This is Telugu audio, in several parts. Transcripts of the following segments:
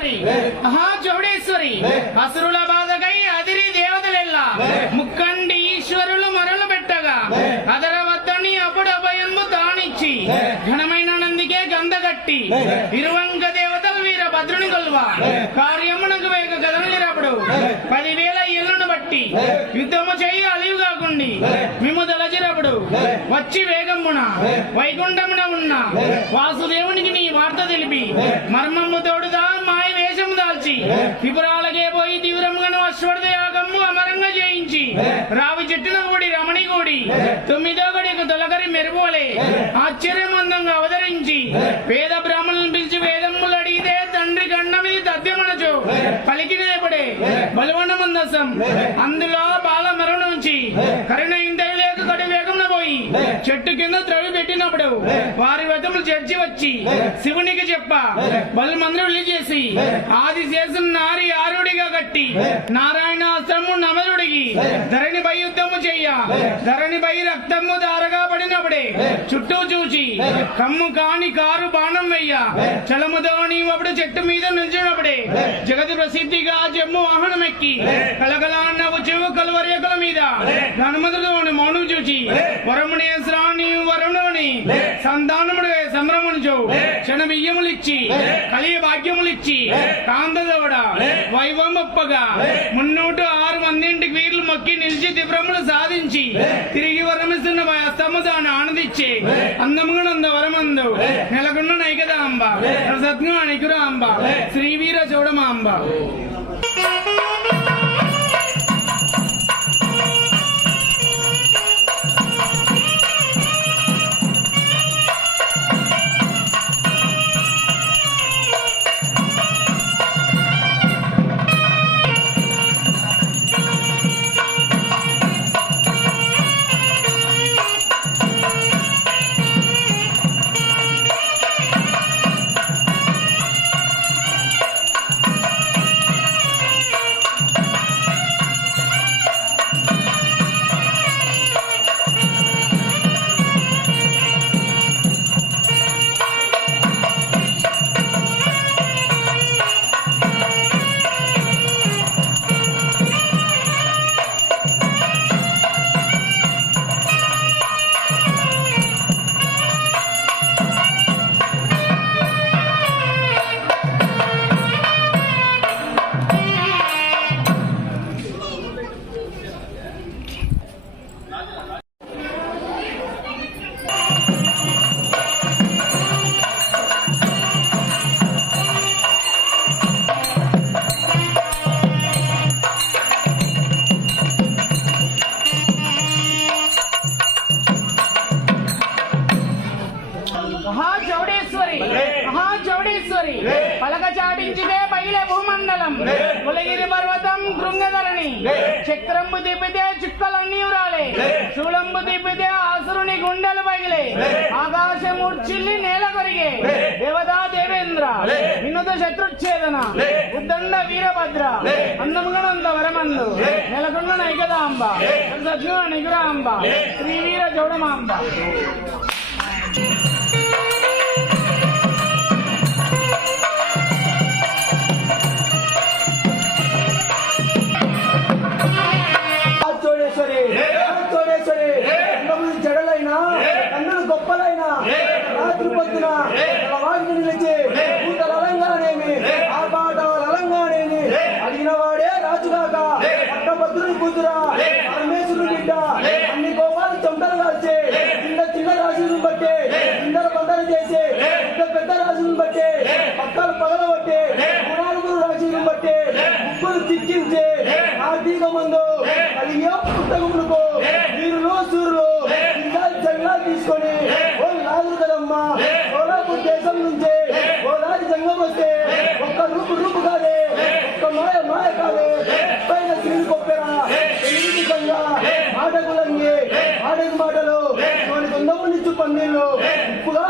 చౌడేశ్వరి మహా చౌడేశ్వరి అసురుల బాధకై అదిరి దేవతలెల్ల. ముక్కండి ఈశ్వరులు మొరలు పెట్టగా. అదర వద్దని అప్పుడు అభయము దానిచ్చి ఘనమైన నందికే గంధగట్టి ఇరువంక దేవతలు వీర భద్రుని కొల్వ. కార్యమునకు వేగ గదను నిరపుడు. పదివేల ఇళ్ళను బట్టి. యుద్ధము చేయి అలివి కాకుండి మేము దలచిరపుడు. వచ్చి వేగమున. వైకుంఠమున ఉన్న. వాసుదేవునికి నీ వార్త తెలిపి. మర్మము తోడుదా త్రిపురాలకే పోయి తీవ్రముగా అశ్వర్థయాగము అమరంగా చేయించి రావి చెట్టున కూడి రమణి కూడి తొమ్మిదో గడికి తొలగరి మెరుపోలే ఆశ్చర్యమందంగా అవతరించి వేద బ్రాహ్మణులను పిలిచి వేదములు అడిగితే తండ్రి గండమిది తథ్యమనచు పలికినేపడే బలవన్న మందసం. అందులో బాల మరణించి కరుణ ఇంత లేక కడి వేగంలో పోయి చెట్టు కింద త్రవి పెట్టినప్పుడు వారి వద్దములు చర్చి వచ్చి శివునికి చెప్ప. బలమందరూ చేసి ఆది చేసిన నారి ఆరుడిగా కట్టి నారాయణాస్త్రము నమరుడికి ధరణి పై యుద్ధము చెయ్య ధరణి పై రక్తము దారగా పడినప్పుడే చుట్టూ చూచి కమ్ము కాని కారు బాణం వెయ్య. చలముతో నీవప్పుడు చెట్టు మీద నిల్చున్నప్పుడే జగతి ప్రసిద్ధిగా జమ్ము వాహనం ఎక్కి కలకల నవ్వు చెవు కలువరేకుల మీద హనుమంతుడు మౌనం చూచి వరముని శ్రావణి వరుణుని. సంతానముడు సంభ్రమణించు క్షణ బియ్యములిచ్చి కలియ భాగ్యములిచ్చి కాంతదవడ వైవమప్పగా. మున్నూటు ఆరు మందింటికి వీర్లు మొక్కి నిలిచి దివ్రములు సాధించి. తిరిగి వరమిస్తున్న స్తమ్ము తాను ఆనందించే. అందముగా నంద వరమందు. నెలకొన్న నైకద అంబ సత్యం అణికుర అంబ శ్రీవీర చూడమ అంబ చౌడేశ్వరి పలక చాటించితే పైలే భూమండలం. కులగిరి పర్వతం కృంగధరణి. చక్రంబు తిప్పితే చుక్కలన్నీ రాలే శూలంబు తిప్పితే ఆసురుని గుండెలు పగిలే. ఆకాశం ఉర్చిల్లి నేల కొరిగే. దేవతా దేవేంద్ర. వినుత శత్రుచ్ఛేదన ఉద్దండ వీరభద్ర. అందముగనంత వరమందు. నెలకొండ నైకదాంబ. సత్యు నిగురాంబ. శ్రీవీర చౌడమాంబ పక్కలు పగలబట్టి గుణాలుగురు రాజులను బట్టి ముగ్గురు చిక్కించి ఆర్థిక మందు అయ్యో పుట్టకములకు వీరులు సూర్యులు ఇంకా జంగా తీసుకొని ఓ నాగురు కదమ్మా సోలాపూర్ దేశం నుంచి ఓ రాజు జంగం వస్తే ఒక్క రూపు రూపు కాదే ఒక్క మాయ మాయ కాదే పైన శ్రీని కొప్పెరా గంగా ఆటకు మాటలు నిచ్చు పందిళ్ళు ఉప్పుగా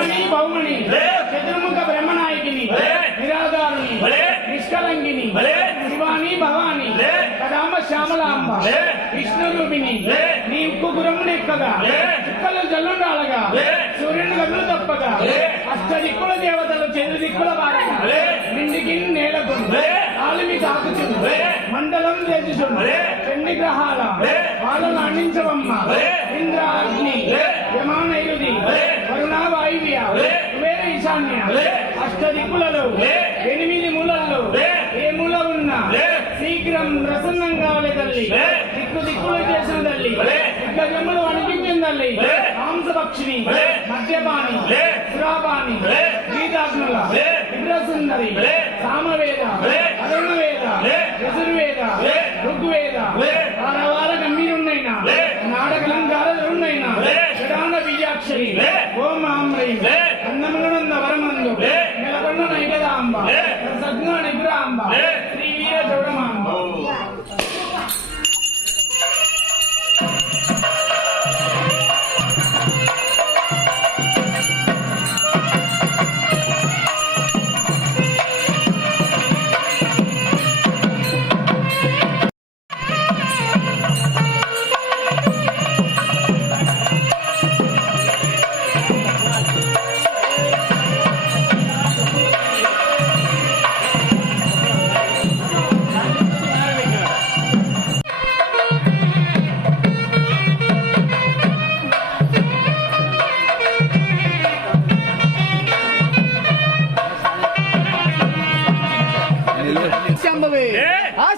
శ్రీమణి బహుమణి చతుర్ముఖ బ్రహ్మనాయకిని నిరాధారుని నిష్కలంగిని శివాని భవాని కదాంబ శ్యామలాంబ విష్ణు రూపిణి నీ ఉక్కు గురమును ఎక్కగా చుక్కలు జల్లుండాలగా సూర్యుని గదులు తప్పగా అష్ట దిక్కుల దేవతలు చెరు దిక్కుల వారగా నిండికి నేలకు ఆలిమి తాకుచుండు మండలం చేచుచుండు చండి గ్రహాల వాళ్ళను అందించవమ్మ ఇంద్ర ఈశాన్య అష్ట దిక్కులలో ఎనిమిది మూలల్లో ఏ మూల ఉన్నా శీఘ్రం ప్రసన్నం కావాలి తల్లి. దిక్కు దిక్కులు చేసిన తల్లి. దిగ్గజములు అణిగిపోయిన తల్లి. మాంసపక్షిని మద్యపాని సురాపాని గీతాగ్నుల విగ్రహసుందరి సామవేద అరుణవేద యజుర్వేద ఋగ్వేద వారవార గంభీరున్నైనా నాడకలంకారున్నైనా బీజాక్షరి ఓం ఆమ్రీం ಅಂಬ ಸಜ್ಞಾನ ವಿಗ್ರಹ ಅಂಬ ಶ್ರೀ ವೀರ ಚೌಡಮಾಂಬ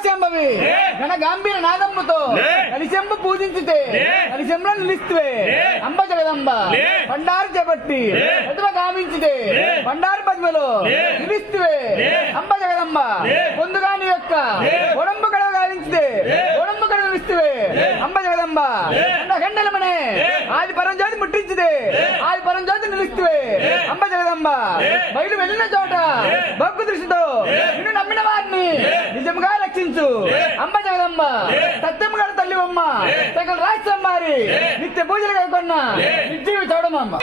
ఆ శాంభవి గణ గాంభీర నాదమ్ముతో కలిశంబ పూజించితే కలిశంలో నిలిస్తే అంబ జగదంబ. పండారు చేపట్టి ఎదుర గామించితే పండారు పద్మలో నిలిస్తే అంబ జగదంబ. పొందుగా నీ యొక్క ఒడంబు గడవ గావించితే ఒడంబు గడవ నిలిస్తే అంబ జగదంబ గండలమనే ఆది పరంజ్యోతి ముట్టించితే. ఆది పరంజ్యోతి నిలిస్తే. అంబ జగదంబ బయలు వెళ్ళిన చోట భక్తు దృష్టితో నిన్ను నమ్మిన వారిని నిజంగా రక్షించు. అంబ జగదమ్మ సత్యం గారి తల్లి అమ్మ సకల రాష్ట్రం మారి నిత్య పూజలు కనుకున్న నిత్య చూడమమ్మ.